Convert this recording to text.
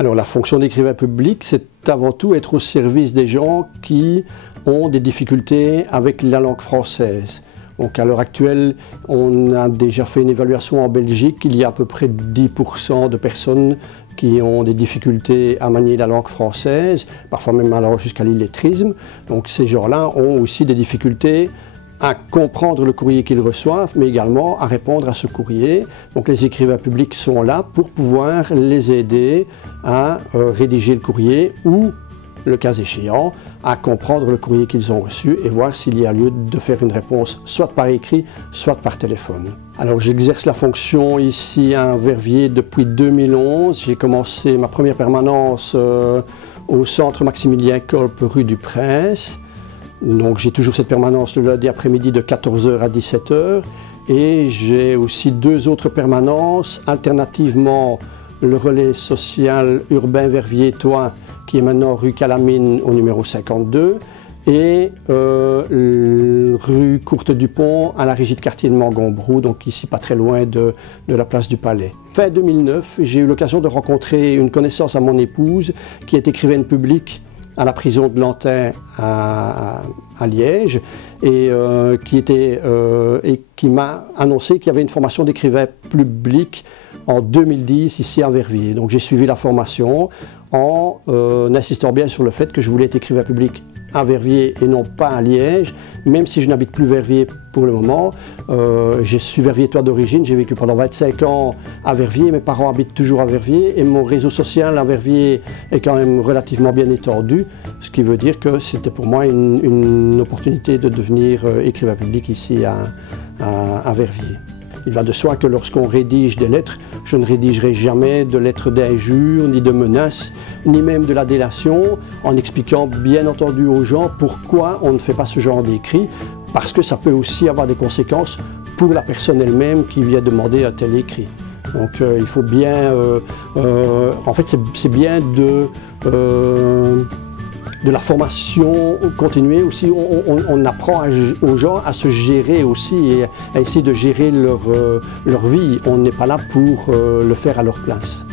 Alors la fonction d'écrivain public, c'est avant tout être au service des gens qui ont des difficultés avec la langue française. Donc à l'heure actuelle, on a déjà fait une évaluation en Belgique, il y a à peu près 10% de personnes qui ont des difficultés à manier la langue française, parfois même alors jusqu'à l'illettrisme. Donc ces gens-là ont aussi des difficultés à comprendre le courrier qu'ils reçoivent, mais également à répondre à ce courrier. Donc les écrivains publics sont là pour pouvoir les aider à rédiger le courrier ou, le cas échéant, à comprendre le courrier qu'ils ont reçu et voir s'il y a lieu de faire une réponse soit par écrit, soit par téléphone. Alors j'exerce la fonction ici à Verviers depuis 2011. J'ai commencé ma première permanence au centre Maximilien Kolb, rue du Prince. Donc j'ai toujours cette permanence le lundi après-midi de 14 h à 17 h. Et j'ai aussi 2 autres permanences, alternativement le relais social urbain verviétois qui est maintenant rue Calamine au numéro 52 et rue Courte du Pont à la régie de quartier de Mangombrou, donc ici pas très loin de la place du Palais. Fin 2009, j'ai eu l'occasion de rencontrer une connaissance à mon épouse qui est écrivaine publique à la prison de Lantin à Liège et qui m'a annoncé qu'il y avait une formation d'écrivain public en 2010 ici à Verviers. Donc j'ai suivi la formation en insistant bien sur le fait que je voulais être écrivain public à Verviers et non pas à Liège, même si je n'habite plus Verviers pour le moment. Je suis verviétois d'origine, j'ai vécu pendant 25 ans à Verviers, mes parents habitent toujours à Verviers et mon réseau social à Verviers est quand même relativement bien étendu, ce qui veut dire que c'était pour moi une opportunité de devenir écrivain public ici à Verviers. Il va de soi que lorsqu'on rédige des lettres, je ne rédigerai jamais de lettres d'injures, ni de menaces, ni même de la délation, en expliquant bien entendu aux gens pourquoi on ne fait pas ce genre d'écrit, parce que ça peut aussi avoir des conséquences pour la personne elle-même qui vient demander un tel écrit. Donc il faut bien, en fait c'est bien de la formation continuée aussi, on apprend aux gens à se gérer aussi et à essayer de gérer leur vie. On n'est pas là pour le faire à leur place.